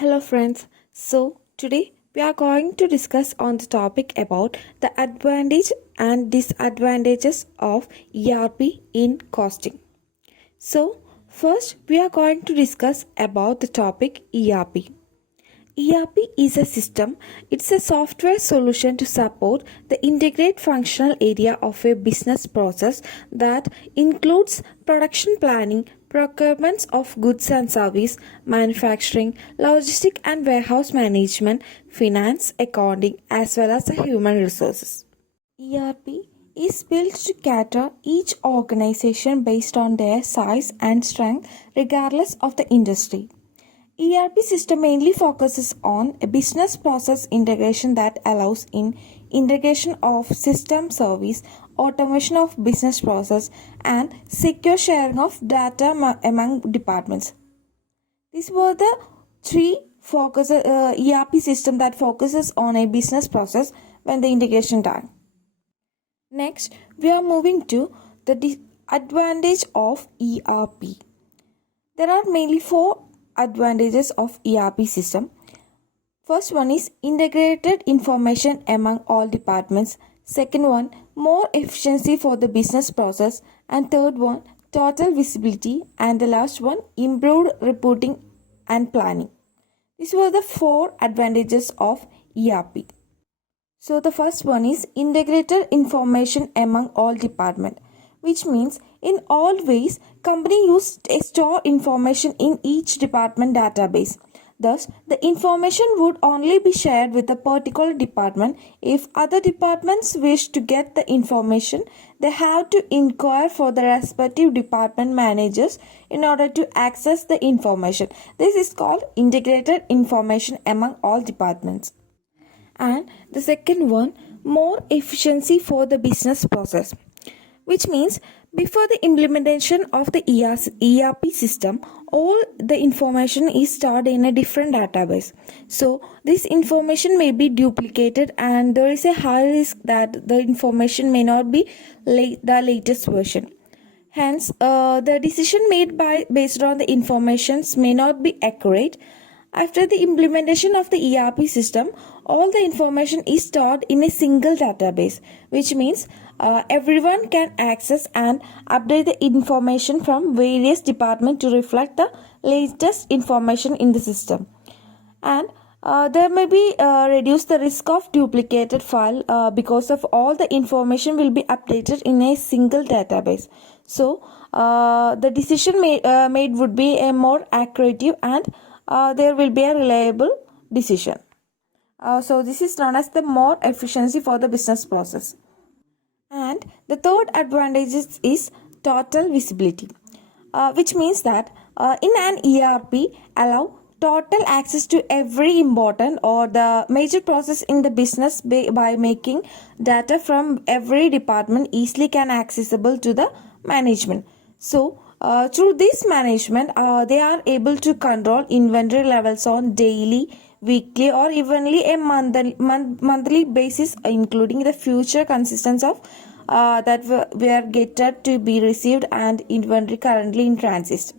Hello friends. So today we are going to discuss on the topic about the advantage and disadvantages of ERP in costing. So first we are going to discuss about the topic ERP. ERP is a system. It's a software solution to support the integrate functional area of a business process that includes production planning, procurements of goods and service, manufacturing, logistic and warehouse management, finance, accounting, as well as the human resources. ERP is built to cater each organization based on their size and strength regardless of the industry. ERP system mainly focuses on a business process integration that allows in integration of system service, automation of business process, and secure sharing of data among departments. These were the three ERP system that focuses on a business process when the integration done. Next, we are moving to the advantage of ERP. There are mainly four advantages of ERP system. First one is integrated information among all departments. Second one, more efficiency for the business process. And third one, total visibility. And the last one, improved reporting and planning. These were the four advantages of ERP. So the first one is integrated information among all departments, which means in all ways company used to store information in each department database. Thus, the information would only be shared with a particular department. If other departments wish to get the information, they have to inquire for the respective department managers in order to access the information. This is called integrated information among all departments. And the second one, more efficiency for the business process, which means before the implementation of the ERP system, all the information is stored in a different database. So this information may be duplicated and there is a high risk that the information may not be the latest version. Hence, the decision made based on the informations may not be accurate. After the implementation of the ERP system, all the information is stored in a single database, which means everyone can access and update the information from various departments to reflect the latest information in the system. And there may be reduce the risk of duplicated file because of all the information will be updated in a single database. So the decision made would be a more accurate and there will be a reliable decision. So this is known as the more efficiency for the business process. And the third advantage is total visibility, which means that in an ERP allow total access to every important or the major process in the business by making data from every department easily can accessible to the management. So through this management, they are able to control inventory levels on daily, weekly, or evenly a monthly basis, including the future consistence of that were gated to be received and inventory currently in transit.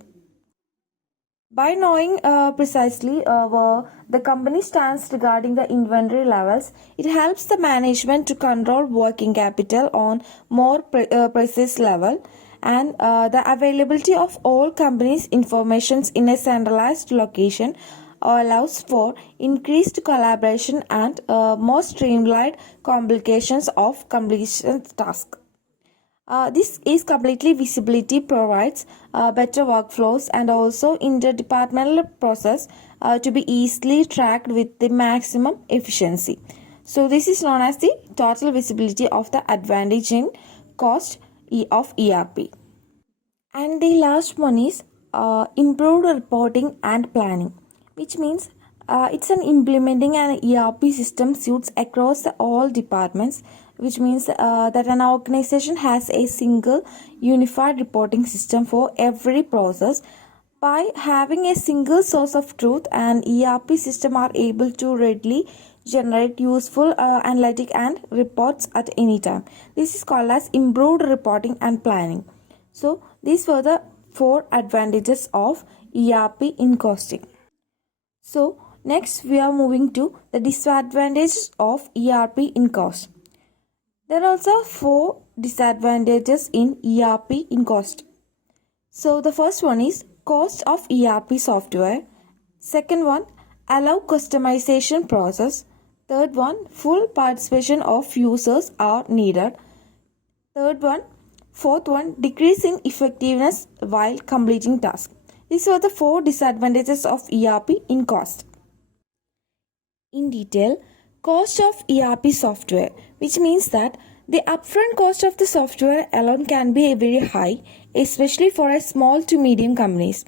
By knowing precisely where the company stands regarding the inventory levels, it helps the management to control working capital on more precise level, and the availability of all companies' informations in a centralized location allows for increased collaboration and more streamlined complications of completion tasks. This is completely visibility provides better workflows and also interdepartmental process to be easily tracked with the maximum efficiency. So this is known as the total visibility of the advantage in cost of ERP. And the last one is improved reporting and planning, which means it's an implementing an ERP system suits across all departments, which means that an organization has a single unified reporting system for every process. By having a single source of truth, an ERP system are able to readily generate useful analytic and reports at any time. This is called as improved reporting and planning. So these were the four advantages of ERP in costing. So next we are moving to the disadvantages of ERP in cost. There are also 4 disadvantages in ERP in cost. So the first one is cost of ERP software. Second one, allow customization process. Third one, full participation of users are needed. Fourth one, decrease in effectiveness while completing tasks. These were the 4 disadvantages of ERP in cost. In detail, cost of ERP software, which means that the upfront cost of the software alone can be very high, especially for a small to medium companies.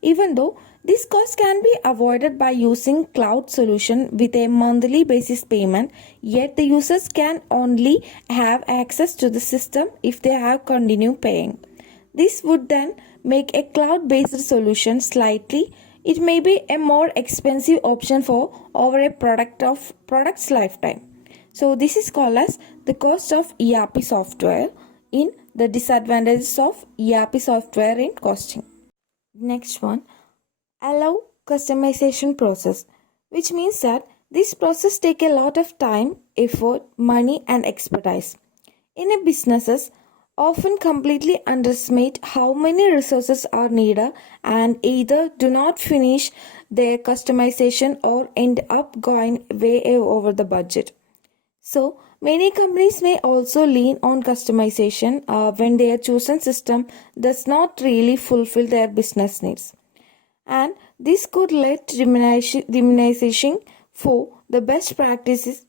Even though this cost can be avoided by using cloud solution with a monthly basis payment, yet the users can only have access to the system if they have continued paying. This would then make a cloud-based solution slightly. It may be a more expensive option for over a product's lifetime. So this is called as the cost of ERP software in the disadvantages of ERP software in costing. Next one, allow customization process, which means that this process take a lot of time, effort, money and expertise. In a businesses often completely underestimate how many resources are needed and either do not finish their customization or end up going way over the budget. So, many companies may also lean on customization when their chosen system does not really fulfill their business needs. And this could lead to diminishing for the best practices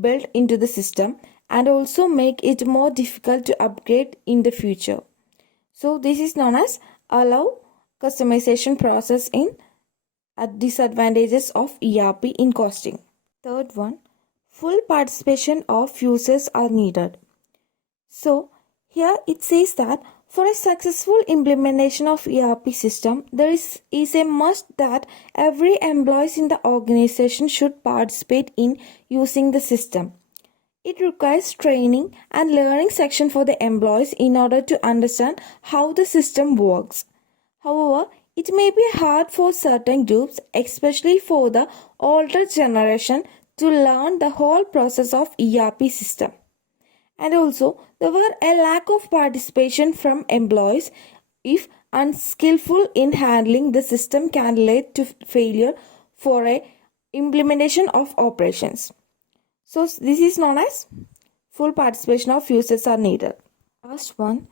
built into the system and also make it more difficult to upgrade in the future. So, this is known as allow customization process in disadvantages of ERP in costing. Third one, full participation of users are needed. So here it says that for a successful implementation of ERP system, there is a must that every employee in the organization should participate in using the system. It requires training and learning section for the employees in order to understand how the system works. However, it may be hard for certain groups, especially for the older generation, to learn the whole process of ERP system. And also, there were a lack of participation from employees. If unskillful in handling the system can lead to failure for a implementation of operations. So this is known as full participation of users are needed. Last one,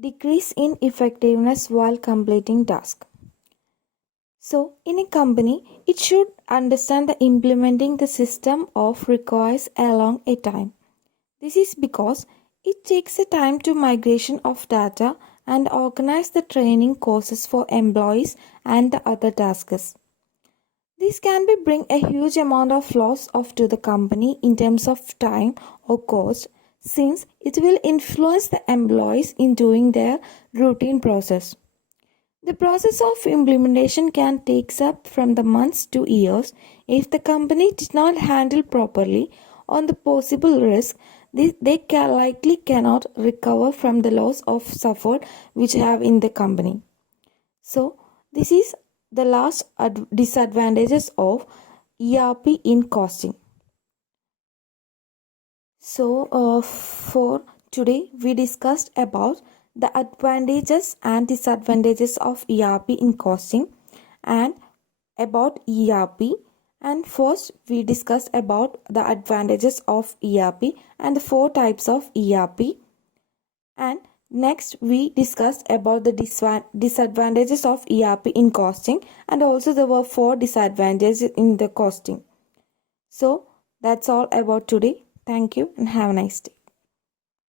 decrease in effectiveness while completing task. So, in a company, it should understand that implementing the system of requires a long time. This is because it takes a time to migration of data and organize the training courses for employees and the other tasks. This can bring a huge amount of loss to the company in terms of time or cost, since it will influence the employees in doing their routine process. The process of implementation can take up from the months to years if the company did not handle properly on the possible risk. They likely cannot recover from the loss of suffered which have in the company. So this is the last disadvantages of ERP in costing. So for today we discussed about the advantages and disadvantages of ERP in costing and about ERP. And first we discussed about the advantages of ERP and the 4 types of ERP. And next we discussed about the disadvantages of ERP in costing, and also there were 4 disadvantages in the costing. So that's all about today. Thank you and have a nice day.